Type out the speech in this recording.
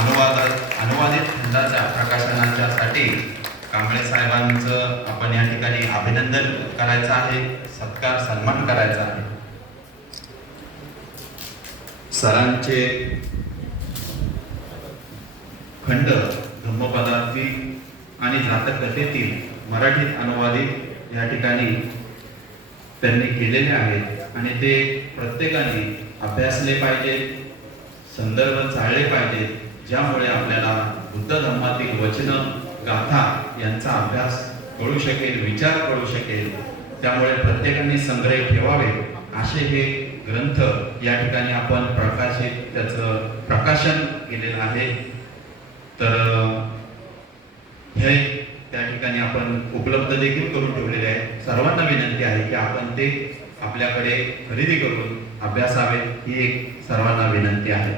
अनुवादित खंडाच्या प्रकाशनाच्यासाठी कांबळे साहेबांचं आपण या ठिकाणी अभिनंदन करायचं आहे, सत्कार सन्मान करायचा आहे. सरांचे खंड धम्मपदार्थी आणि जातककथेतील मराठीत अनुवादित या ठिकाणी त्यांनी केलेले आहेत आणि ते प्रत्येकाने अभ्यासले पाहिजे, संदर्भ चाळले पाहिजे, ज्यामुळे आपल्याला बुद्ध धर्मातील वचन गाथा यांचा अभ्यास कळू शकेल, विचार कळू शकेल. त्यामुळे प्रत्येकाने संग्रह ठेवावे. असे हे ग्रंथ या ठिकाणी आपण त्याचं प्रकाशन केलेलं आहे. तर हे त्या ठिकाणी आपण उपलब्ध देखील करून ठेवलेले आहे. सर्वांना विनंती आहे की आपण ते आपल्याकडे खरेदी करून अभ्यासावे, ही एक सर्वांना विनंती आहे.